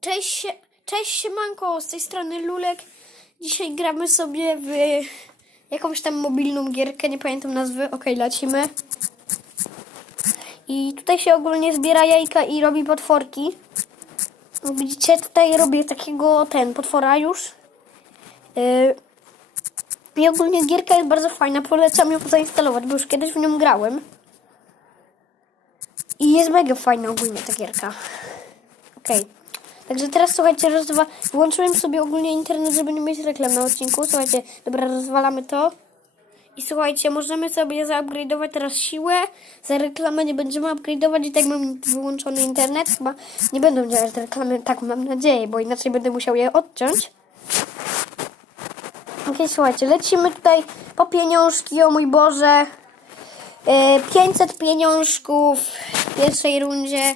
Cześć, cześć siemanko, z tej strony Lulek. Dzisiaj gramy sobie w jakąś tam mobilną gierkę, nie pamiętam nazwy. Okej, lecimy. I tutaj się ogólnie zbiera jajka i robi potworki. Jak Widzicie, tutaj robię takiego, ten, potwora już. Yy, I ogólnie gierka jest bardzo fajna, polecam ją zainstalować, bo już kiedyś w nią grałem. I jest mega fajna ogólnie ta gierka. Okej. Także teraz słuchajcie, rozwa... włączyłem sobie ogólnie internet, żeby nie mieć reklam na odcinku. Słuchajcie, dobra, rozwalamy to. I słuchajcie, możemy sobie zaupgrade'ować teraz siłę. Za reklamę nie będziemy upgrade'ować i tak mam wyłączony internet. Chyba nie będą działać reklamy, tak mam nadzieję, bo inaczej będę musiał je odciąć. Okej, słuchajcie, lecimy tutaj po pieniążki, o mój Boże. E, 500 pieniążków w pierwszej rundzie.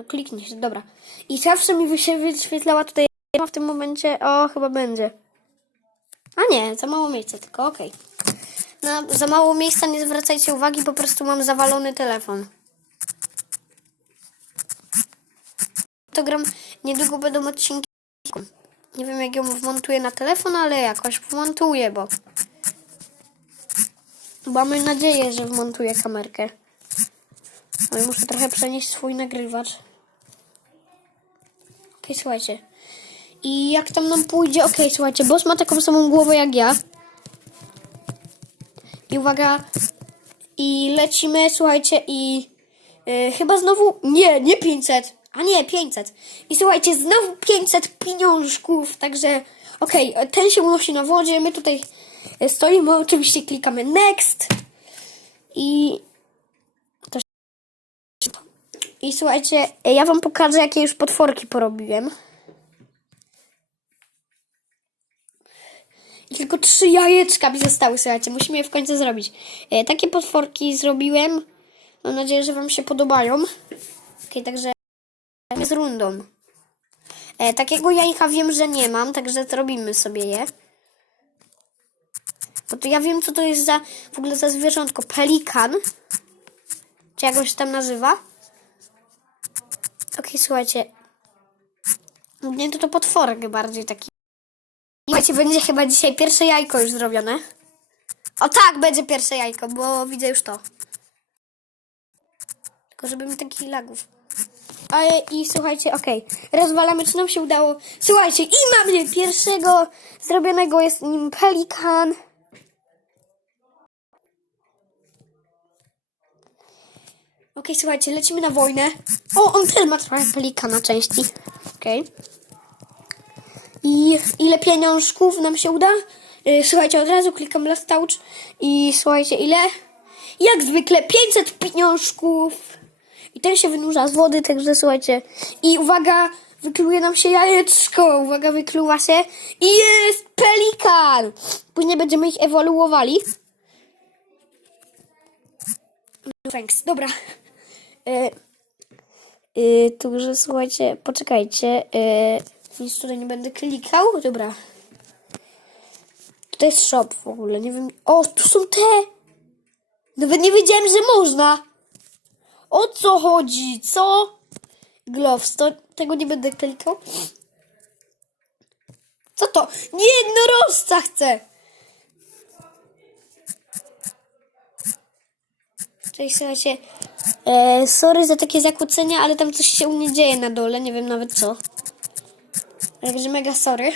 No kliknij się, dobra. I zawsze mi się wyświetlała tutaj a w tym momencie, o chyba będzie. A nie, za mało miejsca, tylko okej. No, za mało miejsca, nie zwracajcie uwagi, po prostu mam zawalony telefon. To gram, niedługo będą odcinki. Nie wiem jak ją wmontuję na telefon, ale jakoś wmontuję, bo... Mamy nadzieję, że wmontuję kamerkę. Ale muszę trochę przenieść swój nagrywacz. Okej, słuchajcie. I jak tam nam pójdzie? Okej, słuchajcie, boss ma taką samą głowę jak ja. I uwaga. I lecimy, słuchajcie, i yy, chyba znowu. Nie, nie 500. A nie, 500. I słuchajcie, znowu 500 pieniążków. Także, okej, ten się unosi na wodzie. My tutaj y, stoimy, oczywiście klikamy next. I i słuchajcie, ja wam pokażę, jakie już potworki porobiłem. I tylko trzy jajeczka mi zostały, słuchajcie. Musimy je w końcu zrobić. E, takie potworki zrobiłem. Mam nadzieję, że wam się podobają. Okej, także z rundą. E, takiego jajka wiem, że nie mam, także zrobimy sobie je. Bo to ja wiem, co to jest za w ogóle za zwierzątko. Pelikan. Czy jakoś tam nazywa? Okej, słuchajcie. Nie, to to potworek bardziej taki. Słuchajcie, będzie chyba dzisiaj pierwsze jajko już zrobione. O tak, będzie pierwsze jajko, bo widzę już to. Tylko żeby mi takich lagów. Ale i słuchajcie, okej. Rozwalamy, czy nam się udało. Słuchajcie, i mamy pierwszego zrobionego, jest nim pelikan. Okej, słuchajcie, lecimy na wojnę. O, on też ma trochę pelikana części. Okej. I ile pieniążków nam się uda? Yy, słuchajcie, od razu klikam last touch i słuchajcie, ile? Jak zwykle 500 pieniążków. I ten się wynurza z wody, także słuchajcie. I uwaga, wykluje nam się jajeczko. Uwaga, wykluwa się. I jest pelikan. Później będziemy ich ewoluowali. Thanks. Dobra. E, e, Także słuchajcie, poczekajcie. E, nic tutaj nie będę klikał. Dobra. To jest shop w ogóle. Nie wiem. O, tu są te. Nawet nie wiedziałem, że można. O co chodzi? Co? Gloves. To tego nie będę klikał. Co to? Nie, jednorożca chcę. Cześć, słuchajcie. E, sorry za takie zakłócenia, ale tam coś się u mnie dzieje na dole, nie wiem nawet co. Także mega sorry.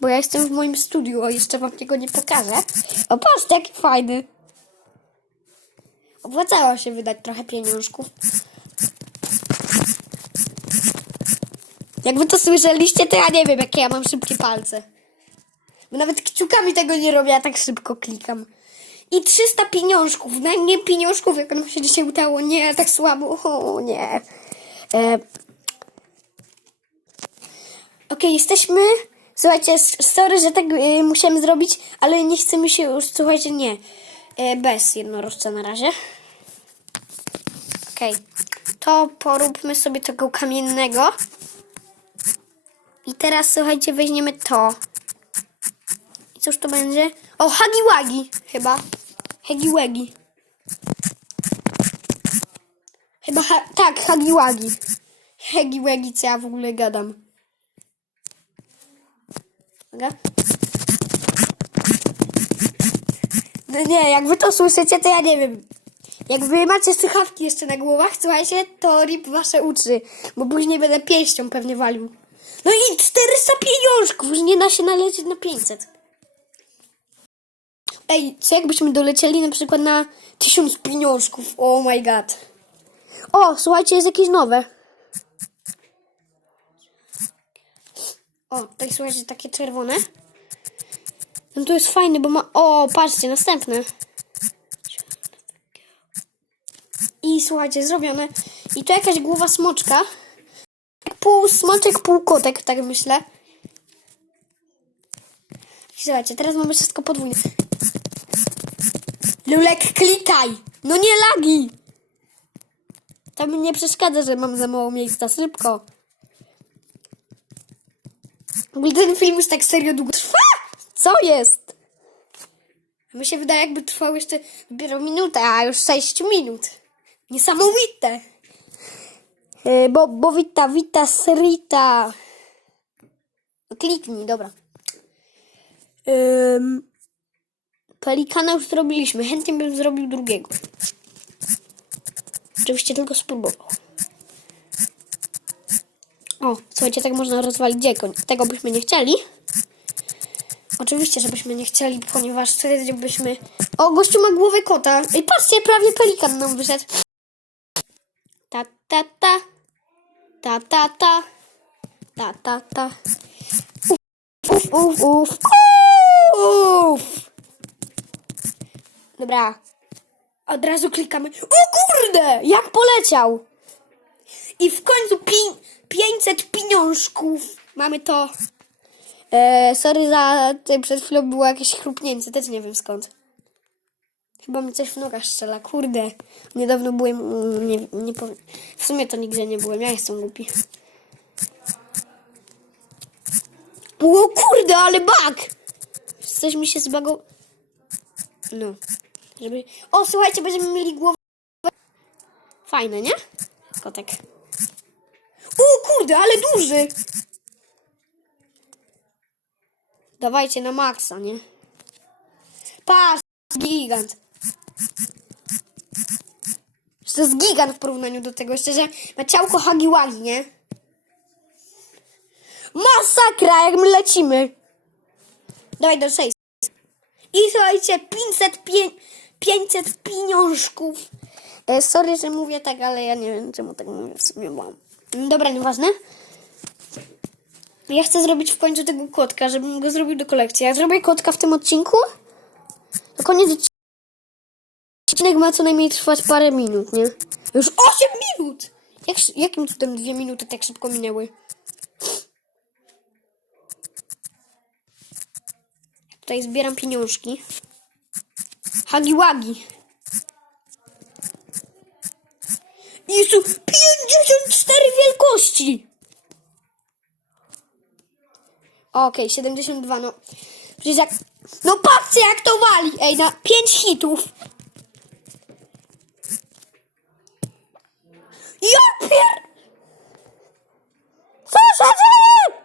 Bo ja jestem w moim studiu, o jeszcze wam tego nie pokażę. O, patrzcie, jaki fajny. Opłacało się wydać trochę pieniążków. Jakby to słyszeliście, to ja nie wiem, jakie ja mam szybkie palce. Bo nawet kciukami tego nie robię, ja tak szybko klikam. I 300 pieniążków. Najmniej pieniążków, jak nam się dzisiaj udało. Nie, tak słabo. O, nie. E... Okej, jesteśmy. Słuchajcie, sorry, że tak y, musiałem zrobić, ale nie chcemy się już, słuchajcie, nie. E, bez jednorożca na razie. Okej. To poróbmy sobie tego kamiennego. I teraz, słuchajcie, weźmiemy to. I cóż to będzie? O, Hagi Wagi chyba. Hagi Wagi. Chyba, ha tak, Hagiwagi. Hagiwagi, co ja w ogóle gadam. Uwaga. No nie, jak wy to słyszycie, to ja nie wiem. Jak wy macie słuchawki jeszcze na głowach, słuchajcie, to rip wasze uszy, bo później będę pięścią pewnie walił. No i 400 pieniążków, już nie da się nalecieć na 500. Ej, co jakbyśmy dolecieli na przykład na 1000 pieniążków? Oh my god. O, słuchajcie, jest jakieś nowe. O, tutaj słuchajcie, takie czerwone. No to jest fajny, bo ma... O, patrzcie, następne. I słuchajcie, zrobione. I to jakaś głowa smoczka. Pół smoczek, pół kotek, tak myślę. Słuchajcie, teraz mamy wszystko podwójne. Lulek, klikaj! No nie lagi! To mi nie przeszkadza, że mam za mało miejsca. Szybko. Ogóle ten film już tak serio długo trwa. Co jest? Mi się wydaje, jakby trwał jeszcze dopiero minutę, a już 6 minut. Niesamowite. Yy, bo, bo wita, wita, srita. Kliknij, dobra. Ym, pelikana już zrobiliśmy. Chętnie bym zrobił drugiego. Oczywiście tylko spróbował. O, słuchajcie, tak można rozwalić dziekoń. Tego byśmy nie chcieli. Oczywiście, żebyśmy nie chcieli, ponieważ wtedy byśmy... O, gościu ma głowę kota. Ej, patrzcie, prawie pelikan nam wyszedł. Ta, ta, ta. Ta, ta, ta. Ta, ta, ta. Uf, uf, uf, uf. Uf. Dobra. Od razu klikamy. O kurde! Jak poleciał! I w końcu pi- 500 pieniążków. Mamy to. E, sorry za te przed chwilą było jakieś chrupnięcie, też nie wiem skąd. Chyba mi coś w nogach strzela, kurde. Niedawno byłem, nie, nie. W sumie to nigdzie nie byłem, ja jestem głupi. O kurde, ale bug! Coś mi się zbagowało. No. Żeby... O, słuchajcie, będziemy mieli głowę. Fajne, nie? Kotek. O kurde, ale duży! Dawajcie na maksa, nie? Patrz, gigant. To jest gigant w porównaniu do tego, szczerze. Ma ciałko Hagiwagi, nie? Masakra, jak my lecimy. Dawaj do 6. I słuchajcie, 500, pię- 500 pieniążków. E, sorry, że mówię tak, ale ja nie wiem, czemu tak mówię w sumie, bo... Dobra, nieważne. Ja chcę zrobić w końcu tego kotka, żebym go zrobił do kolekcji. Jak zrobię kotka w tym odcinku, to koniec. Odcinek ma co najmniej trwać parę minut, nie? Już 8 minut! Jak, jakim cudem dwie minuty tak szybko minęły? Tutaj zbieram pieniążki. Hagiwagi. Jezu, 54 wielkości! Okej, 72, no. Przecież jak... No patrzcie jak to wali! Ej, na 5 hitów! Ja pier... Co się dzieje?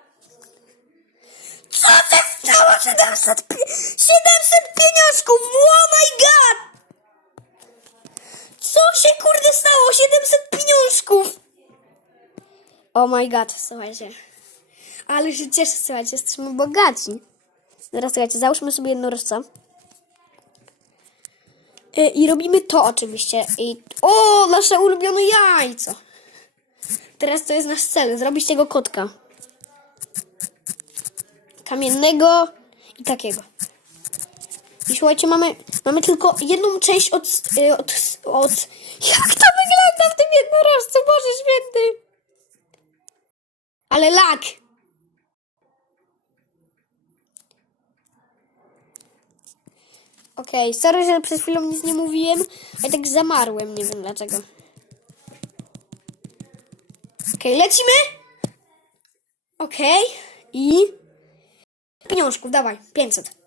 Co się stało? 700, pi- 700 pieniążków! Oh my god! Co się kurde stało? 700 pieniążków! Oh my god, słuchajcie. Ale się cieszę, słuchajcie, jesteśmy bogaci. Teraz słuchajcie, załóżmy sobie jednorożca. Y, I robimy to oczywiście. I... O, nasze ulubione jajco. Teraz to jest nasz cel, zrobić tego kotka. Kamiennego i takiego. I słuchajcie, mamy, mamy tylko jedną część od, y, od, od... Jak to wygląda w tym jednorożcu, Boże Święty! Ale lak! Okej, sorry, że przed chwilą nic nie mówiłem, ale tak zamarłem, nie wiem dlaczego. Okej, lecimy? Okej, i... Pieniążków, dawaj, 500.